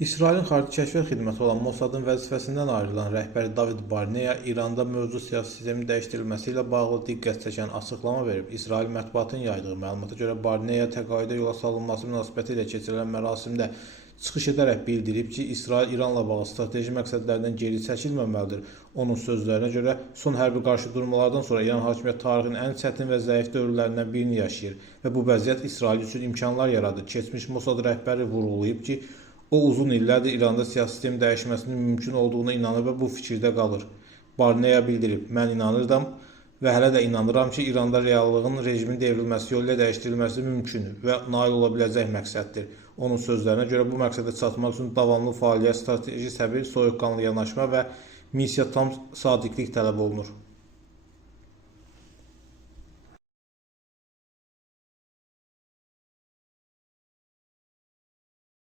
İsrailin Xarici Kəşfiyyat Xidməti olan Mossadın vəzifəsindən ayrılan rəhbəri David Barneya İranda mövcud siyasi sistemin dəyişdirilməsi ilə bağlı diqqət çəkən açıqlama verib. İsrail mətbuatının yaydığı məlumata görə Barneya təqaüdə yola salınması münasibətilə keçirilən mərasimdə çıxış edərək bildirib ki, İsrail İranla bağlı strateji məqsədlərdən geri çəkilməməlidir. Onun sözlərinə görə son hərbi qarşıdurmalardan sonra İran hakimiyyəti tarixin ən çətin və zəif dövrlərindən birini yaşayır və bu vəziyyət İsrail üçün imkanlar yaradır. Keçmiş Mossad rəhbəri vurğulayıb ki, o uzun illərdir İranda siyasi sistem dəyişməsinin mümkün olduğuna inanır və bu fikirdə qalır. Barneya bildirib, mən inanırdım və hələ də inanıram ki, İranda reallığın rejimin devrilməsi yolu ilə dəyişdirilməsi mümkün və nail ola biləcək məqsəddir. Onun sözlərinə görə bu məqsədə çatmaq üçün davamlı fəaliyyət, strateji səbir, soyuqqanlı yanaşma və missiya tam sadiqlik tələb olunur.